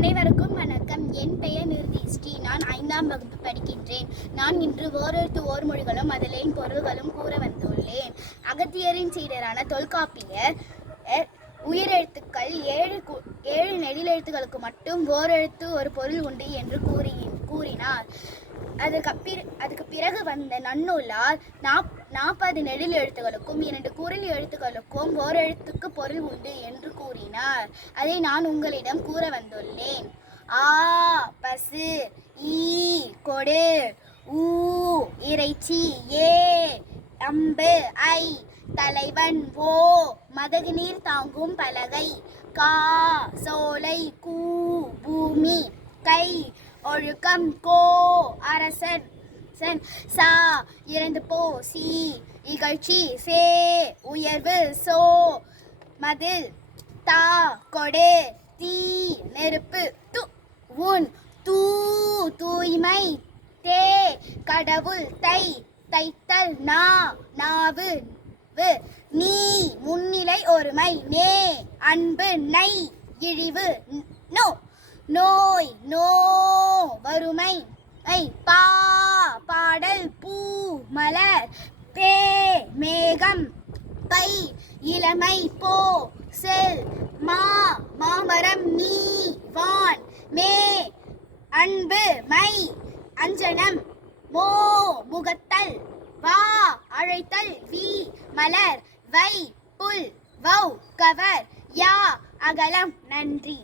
அனைவருக்கும் வணக்கம். என் பெயர் நிர்திஷ்டி. நான் 5ஆம் வகுப்பு படிக்கின்றேன். நான் இன்று ஓரெழுத்து ஓர்மொழிகளும் அதலின் பொருள்களும் கூற வந்துள்ளேன். அகத்தியரின் சீடரான தொல்காப்பியர் உயிரெழுத்துக்கள் 7 நெடிலெழுத்துக்களுக்கு மட்டும் ஓரெழுத்து ஒரு பொருள் உண்டு என்று கூறினார். அதுக்கு பிறகு வந்த நன்னூலார் 40 நெடில் எழுத்துக்களுக்கும் 2 குரில் எழுத்துக்களுக்கும் ஓரெழுத்துக்கு பொருள் உண்டு என்று கூறினார். அதை நான் உங்களிடம் கூற வந்துள்ளேன். ஆ பசு, ஈ கொடு, ஊ இறைச்சி, ஏ அம்பு, ஐ தலைவன், ஓ மதகு நீர் தாங்கும் பலகை, கா சோலை, கூ பூமி, கை ஒழுக்கம், கோ அரசன், சா இறந்து போ, சி இகழ்ச்சி, சே உயர்வு, சோ மதில், தா கொடு, தீ நெருப்பு, து உன், தூ தூய்மை, தே கடவுள், தை தைத்தல், நா நாவு, நீ முன்னிலை ஒருமை, நே அன்பு, நை இழிவு, நோ நோய், நோ வறுமை, பா பாடல், பூ மலர், பே மேகம், பை இளமை, போ செல், மாமரம், நீ வான், மே அன்பு, மை அஞ்சனம், மோ முகத்தல், வா அழைத்தல், we Malar, why pull, வௌ cover, யா அகலம். நன்றி.